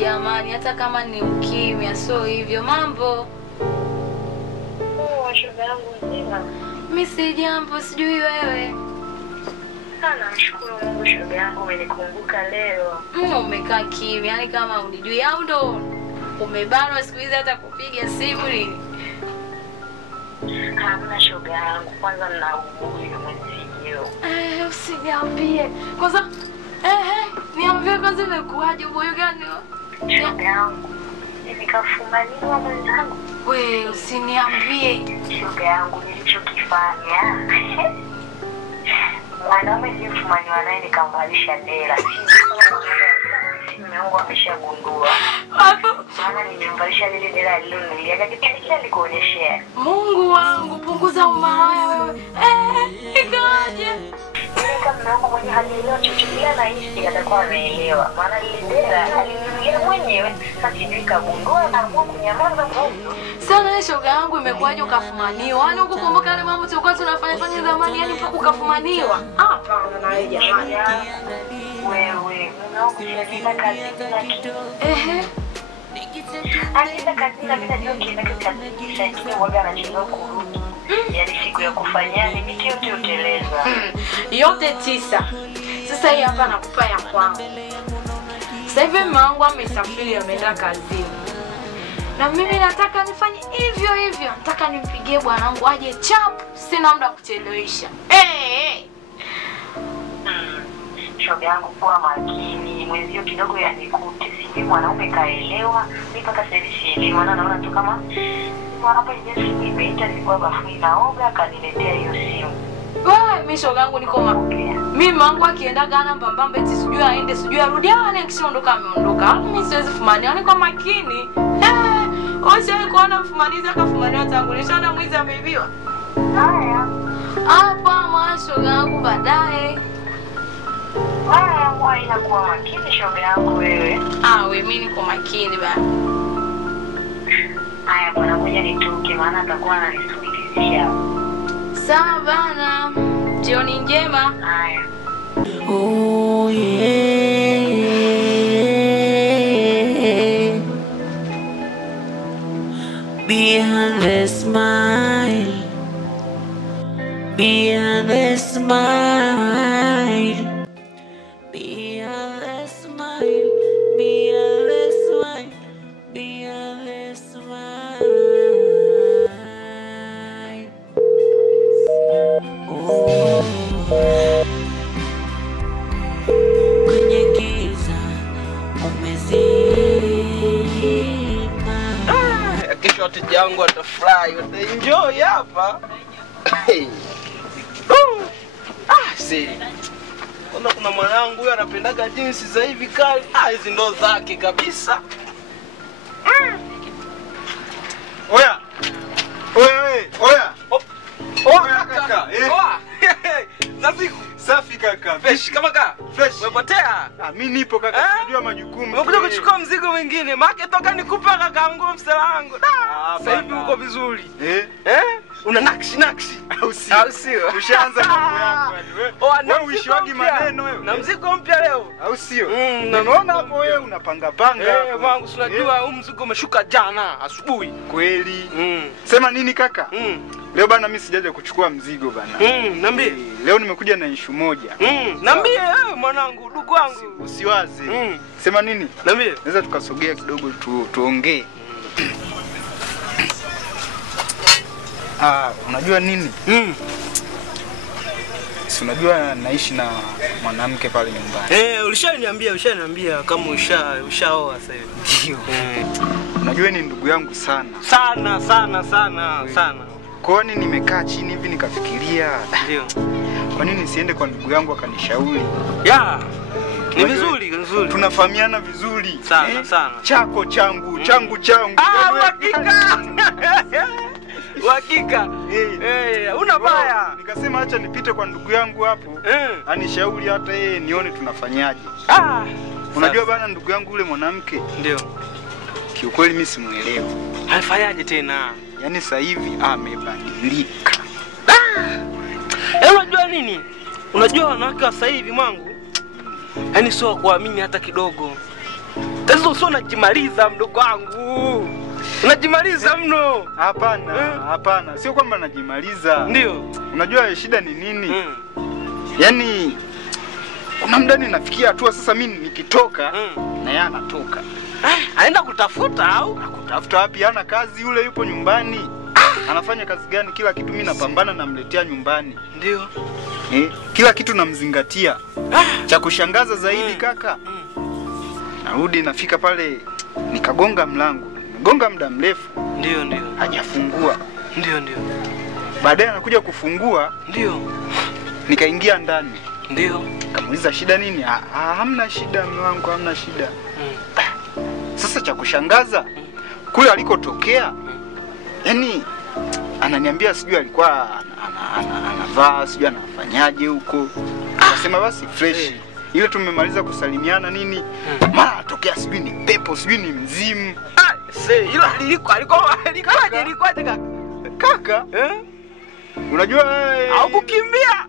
Jamani, hata kama ni ukimya so hivyo mambo. Shoga yangu nzima. Mimi si jambo, sijui wewe. Sana mshukuru Mungu shoga yangu umenikumbuka leo. Umekaa kimya, yani kama unijui au ndo umebanwa siku hizi hata kupiga simu nini? Hamna shoga yangu, kwanza ninaugua mwenzio. Usiniambie. Kwanza niambie kwanza imekuaje, uboyo gani? Shoga yangu, nikafumaniwa mwenzangu. Wewe usiniambie. Shoga yangu nilichokifanya. Mwanaume nilifumaniwa naye nikamvalisha dera. Mungu ameshagundua. Maana nimemvalisha lile dera lililonilia kipindi kile nilikuonyeshea. Mungu wangu, punguza umalaya wewe. Ikaje? Kama mwanangu mwenyewe halielewa chochote na hisi atakuwa anaelewa. Maana ile dera alinilia mwenyewe. Sasa nikagundua na kunyamaza mwanzo. Sana shoga yangu imekuaje ukafumaniwa? Yaani ukukumbuka yale mambo tulikuwa tunafanya zamani, yani mpaka ukafumaniwa? Hapana na wewe jamani. Wewe unaokushirika kazi na kitu. Alienda kazi na mimi najua kienda kazi kisha ingine waga anachelewa kurudi. Yaani siku ya kufanya ni miti yote uteleza. Yote 9. Sasa hii hapa nakupa ya kwangu. Sasa hivi mwanangu amesafiri ameenda kazini. Na mimi nataka nifanye hivyo hivyo. Nataka nimpigie bwanangu aje chap, sina muda kuchelewesha. Shoga yangu kuwa makini, mwenzio kidogo yanikute, sijui mwanaume kaelewa, mimi mpaka sasa hivi sielewi, maana naona tu kama mwanaume jinsi imeita nilikuwa bafuni naoga akaniletea hiyo simu. Wewe mimi shoga yangu niko mimi mangu akienda Ghana mbambamba eti sijui aende sijui arudi, akishaondoka ameondoka. Mimi siwezi fumania, niko makini. Osha kuona mfumanizi akafumaniwa tangu nishana mwizi ameibiwa. Haya. Hapa shoga yangu baadaye. Wewe inakuwa makini shoga yangu wewe. Wewe mimi niko makini bana. Haya bwana, ngoja nitoke maana atakuwa ananisubiria. Sawa bana. Jioni njema. Haya. Oh yeah. Behind the smile, behind the smile. Kesho wateja wangu watafurahi, wataenjoy hapa. Kuna mwanangu huyo anapendaga jinsi za hivi kali. Hizi ndo zake kabisa. Oya. Kaka. Safi kaka. Fresh kama kaka. Fresh. Umepotea? Mimi nipo kaka. Unajua majukumu. Umekuja kuchukua mzigo mwingine. Maana toka nikupa kaka nguo msela wangu. Sasa hivi uko vizuri. Una nakshi. Au sio? Ushaanza mambo yako yani. Wewe uishiwagi maneno wewe. Na mzigo mpya leo. Au sio? Unaona hapo wewe unapanga hapo. Wangu unajua huu mzigo umeshuka jana asubuhi. Kweli. Sema nini kaka? Leo bana mimi sijaja kuchukua mzigo bana. Niambie. Leo nimekuja na issue moja. Niambie wewe mwanangu, ndugu wangu. Usiwaze. Sema nini? Niambie. Naweza tukasogea kidogo tuongee. Unajua nini? Si unajua naishi na mwanamke pale nyumbani. Ulishaniambia kama ushaoa sasa hivi. Ndio. Unajua ni ndugu yangu sana. Sana. Kwa nini nimekaa chini hivi nikafikiria? Ndio. Kwa nini siende kwa ndugu yangu akanishauri? Ni vizuri. Tunafahamiana vizuri. Sana. Chako changu. Hakika. Una baya. Nikasema acha nipite kwa ndugu yangu hapo. Anishauri hata yeye nione tunafanyaje. Unajua bana ndugu yangu ule mwanamke. Ndio. Kiukweli mimi simuelewi. Haifanyaje tena? Yaani sasa hivi amebadilika. Unajua nini? Unajua wanawake wa sasa hivi mwangu? Yaani sio kuamini hata kidogo. Tatizo sio unajimaliza mdogo wangu. Unajimaliza mno. Hapana. Sio kwamba najimaliza. Ndio. Unajua shida ni nini? Yaani kuna muda ninafikia hatua sasa mimi nikitoka na yeye anatoka. Anaenda kutafuta au? Kutafuta wapi? Hana kazi yule, yupo nyumbani. Anafanya kazi gani? Kila kitu mimi napambana namletea nyumbani. Ndio. Kila kitu namzingatia. Cha kushangaza zaidi kaka. Narudi nafika pale nikagonga mlango. Nimegonga muda mrefu. Ndio. Hajafungua. Ndio. Baadaye anakuja kufungua. Ndio. Nikaingia ndani. Ndio. Kamuuliza shida nini? Hamna shida mume wangu, hamna shida. Sasa cha kushangaza kule alikotokea yani ananiambia sijui alikuwa anavaa sijui anafanyaje huko. Akasema basi fresh. Ile tumemaliza kusalimiana nini? Mara atokea sijui ni pepo, sijui ni mzimu. Ilikuwa kaka. Unajua au kukimbia?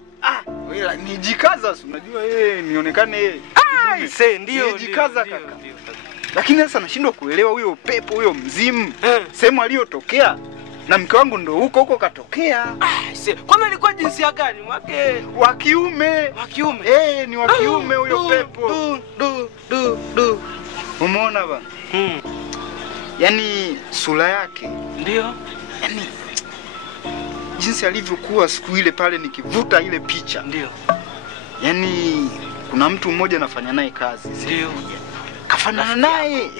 Wewe nijikaza, unajua nionekane ndio. Nijikaza kaka. Lakini sasa nashindwa kuelewa huyo pepo, huyo mzimu, sehemu aliyotokea na mke wangu ndo huko katokea. Kwanza ilikuwa jinsia gani? Mwake wa kiume. Ni wa kiume huyo pepo. Umeona bana? Yaani sura yake. Ndio. Yaani jinsi alivyokuwa siku ile pale nikivuta ile picha. Ndio. Yaani kuna mtu mmoja nafanya naye kazi. Ndio. Kafanana naye,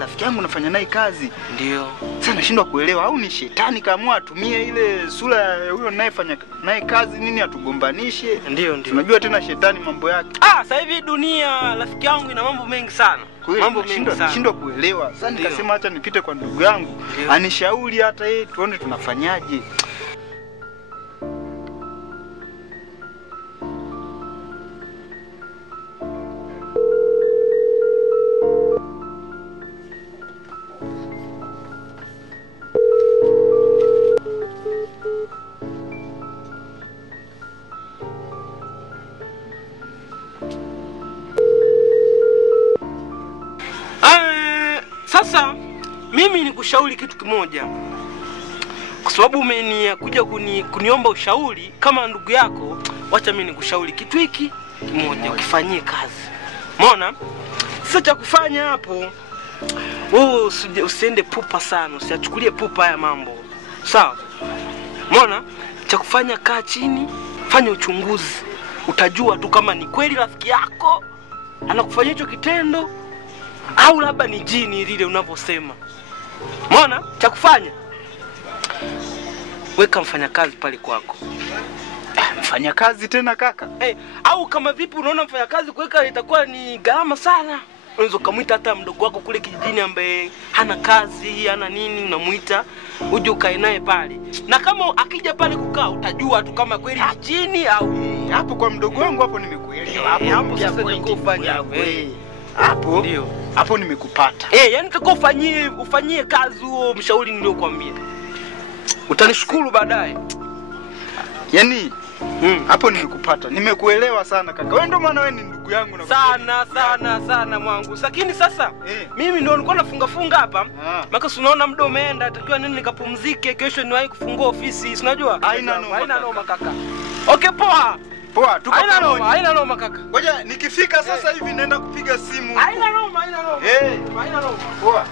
rafiki yangu nafanya naye kazi. Ndio. Sasa nashindwa kuelewa au ni shetani kaamua atumie ile sura ya huyo ninayefanya naye kazi nini atugombanishe. Ndio. Unajua tena shetani mambo yake. Sasa hivi dunia rafiki yangu ina mambo mengi sana. Mambo mengi sana. Nashindwa kuelewa. Sasa nikasema acha nipite kwa ndugu yangu. Anishauri hata yeye tuone tunafanyaje. Sasa mimi nikushauri kitu kimoja. Kwa sababu umekuja kuniomba ushauri kama ndugu yako, wacha mimi nikushauri kitu hiki kimoja ukifanyie kazi. Umeona? Sasa cha kufanya hapo, wewe usiende pupa sana, usiachukulie pupa haya mambo. Sawa? Umeona? Cha kufanya kaa chini, fanya uchunguzi. Utajua tu kama ni kweli rafiki yako anakufanyia hicho kitendo au labda ni jini lile unavyosema. Umeona? Cha kufanya, weka mfanyakazi pale kwako. Mfanyakazi tena kaka? Au kama vipi unaona mfanyakazi kuweka itakuwa ni gharama sana. Unaweza kumuita hata mdogo wako kule kijijini ambaye hana kazi, hana nini, unamuita uje ukae naye pale. Na kama akija pale kukaa utajua tu kama kweli ni jini au hapo kwa mdogo wangu hapo nimekuelewa. Hapo sasa ndio kufanya. Hapo ndio. Hapo nimekupata. Yaani utakuwa ufanyie kazi huo mshauri niliokuambia. Utanishukuru baadaye. Yaani hapo nimekupata. Nimekuelewa sana kaka. Wewe ndio maana wewe ni ndugu yangu na sana mwangu. Lakini sasa mimi ndio nilikuwa nafunga hapa. Maka unaona muda umeenda, natakiwa nini nikapumzike, kesho niwahi kufungua ofisi, si unajua? Haina noma kaka. Okay, poa. Tuko pamoja. Haina noma kaka. Ngoja nikifika sasa hivi naenda kupiga simu. Haina noma. Haina noma. Poa.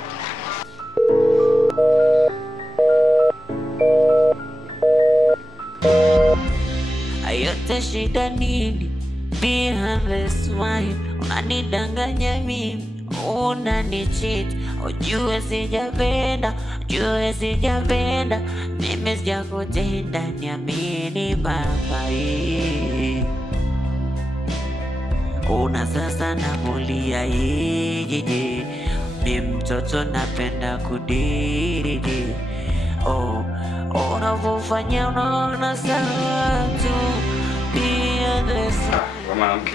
yote shida nini? Behind the smile unanidanganya mimi, unanicheat. Ujue sijapenda, ujue sijapenda, mimi sijakutenda, niamini baba. Kuna sasa namulia yeye, ni mtoto napenda kudiriji. Oh, unavyofanya unaona sawa tu. Pia desa mwanamke.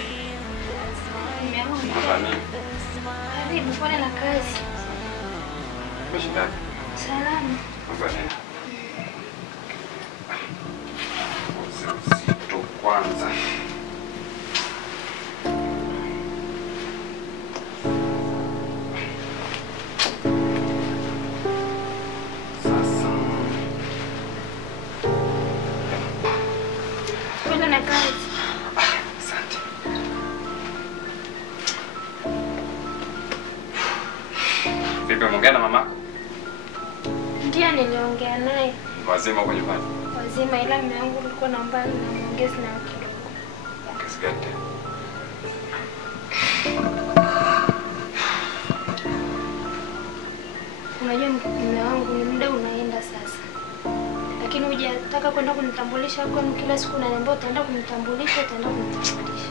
Karibu, pole na kazi. Umeshinda? Salama. Tu kwanza. Pole na kazi. Asante. Vipi umeongea na mamako? Ndiyo, niliongea naye. Wazima huko nyumbani? Wazima, ila mume wangu alikuwa na mbali na muongezi na kidogo. Ongezi gani tena? Unajua mume wangu ni muda unaenda sasa. Lakini hujataka kwenda kunitambulisha kwenu, kila siku unaniambia utaenda kunitambulisha, utaenda kunitambulisha.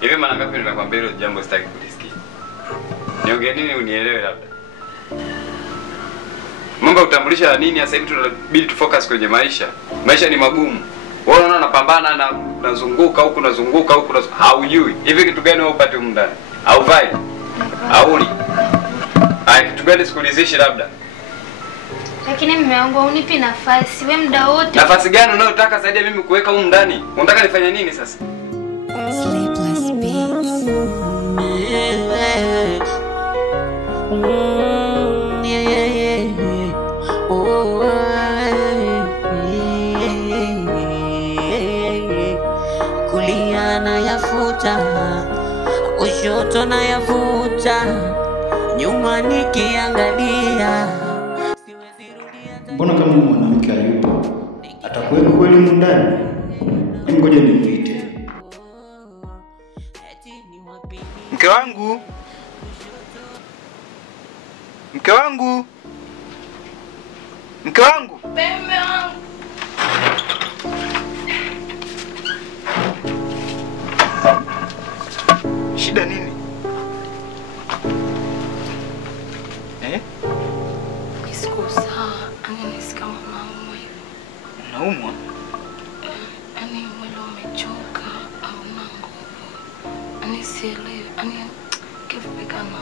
Hivi mara ngapi ninakwambia hilo jambo sitaki kulisikia? Niongee nini unielewe labda? Mambo utambulisha nini sasa hivi tunabidi tufocus kwenye maisha. Maisha ni magumu. Wewe unaona napambana na nazunguka huku nazunguka huku haujui. Hivi kitu gani wewe upate huko ndani? Hauvai? Hauli? Ai kitu gani sikulizishi labda? Lakini mume wangu unipi nafasi, wewe muda wote. Nafasi gani unayotaka zaidi ya mimi kuweka huko ndani? Unataka nifanye nini sasa? Sleepless beats. Kulia nayafuta, kushoto nayafuta, nyuma nikiangalia. Mbona kama mwanamke hayupo? Atakuwepo kweli ndani? Ngoja nimwite. Mke wangu. Mke wangu. Mke wangu. Mume wangu. Shida nini? Nisiko sawa, nisikia mama hivi. Unaumwa? Mwili umechoka au na nguvu. Sielewi, kifika na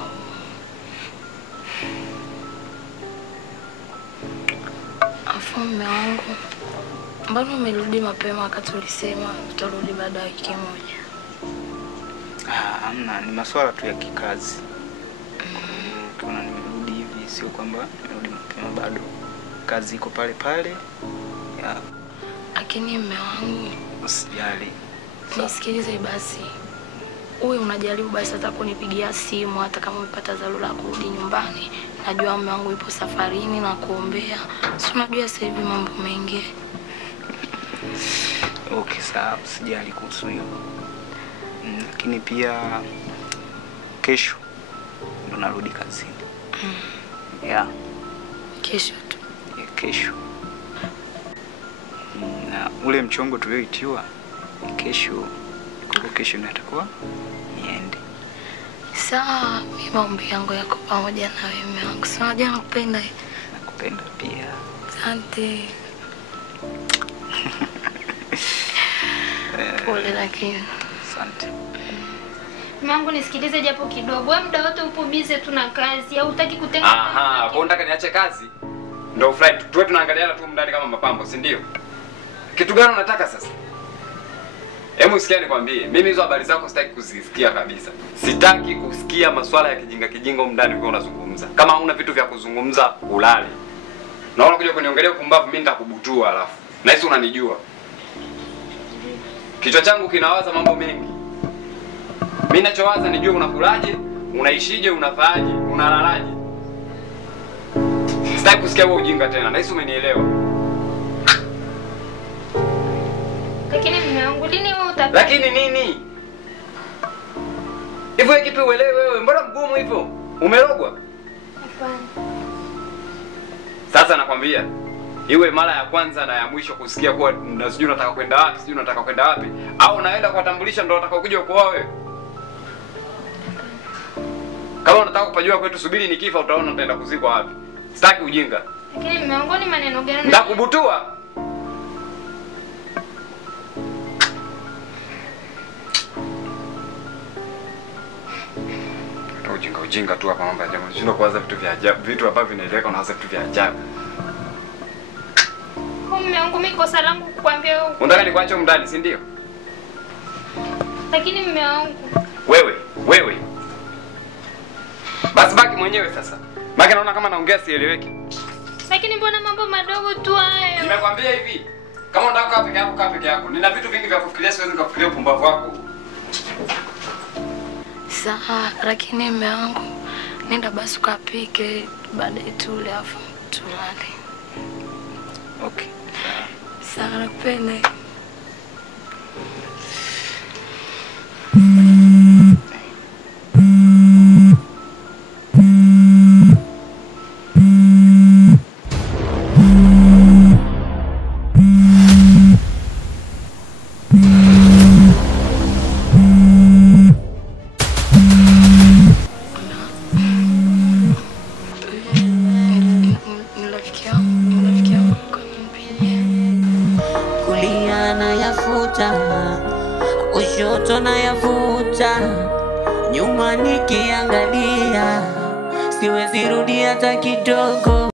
afu mume wangu, mbona umerudi mapema wakati ulisema utarudi baada ya wiki moja? Hamna, ni masuala tu ya kikazi. Kuna nimerudi hivi, sio kwamba nimerudi mapema, bado kazi iko pale pale. Lakini mume wangu, usijali. Nisikilize basi. Uwe unajaribu basi hata kunipigia simu hata kama umepata dharura kurudi nyumbani. Najua mume wangu yupo safarini na kuombea. Si unajua sasa hivi mambo mengi. Okay, sawa, usijali kuhusu hiyo. Lakini pia kesho ndo narudi kazini. Kesho tu. Kesho. Na ule mchongo tulioitiwa kesho, kesho natakuwa niende. Sawa, mimi maombi yangu yako pamoja na wewe mume wangu. Si unajua nakupenda. Nakupenda pia. Asante. Pole lakini. Asante. Mume wangu nisikilize japo kidogo. Wewe muda wote upo busy tu na kazi. Au hutaki kutenga. Aha, kwa unataka niache kazi? Ndio flight tuwe tunaangaliana tu ndani kama mapambo, si ndio? Kitu gani unataka sasa? Hebu sikia nikwambie, mimi hizo habari zako sitaki kuzisikia kabisa. Sitaki kusikia masuala ya kijinga kijinga ndani ukiwa unazungumza. Kama huna vitu vya kuzungumza, ulale. Naona kuja kuniongelea kumbavu, mimi nitakubutua alafu. Na hisi unanijua. Kichwa changu kinawaza mambo mengi. Mimi ninachowaza nijue unakulaje, unaishije, unafaaje, unalalaje. Sitaki kusikia wewe ujinga tena. Na hisi umenielewa. Lakini mume wangu lini wewe utapenda? Lakini nini? Hivyo kipi uelewe wewe? Mbona mgumu hivyo? Umerogwa? Hapana. Sasa nakwambia, iwe mara ya kwanza na ya mwisho kusikia kuwa sijui unataka kwenda wapi, sijui unataka kwenda wapi, au unaenda kuwatambulisha ndio unataka kuja kuoa wewe. Kama unataka kupajua kwetu, subiri nikifa utaona utaenda kuzikwa wapi. Sitaki ujinga. Lakini mume wangu ni maneno gani? Nitakubutua. Ujinga tu hapa mambo ya ajabu. Unashindwa kuwaza vitu vya ajabu, vitu ambavyo vinaeleweka unawaza vitu vya ajabu. Mume wangu mimi kosa langu kukwambia wewe. Unataka nikuache ndani, si ndio? Lakini mume wangu. Wewe. Basi baki mwenyewe sasa. Maana naona kama naongea sieleweki. Lakini mbona mambo madogo tu hayo? Nimekwambia hivi. Kama unataka kaa peke yako, kaa peke yako. Nina vitu vingi vya kufikiria, siwezi nikafikiria upumbavu wako. Sawa, lakini mume wangu nenda basi ukapike baadaye tule afu tulale. Okay. Sawa, nakupenda. Kushoto na yavuta, nyuma nikiangalia, siwezi rudi hata kidogo.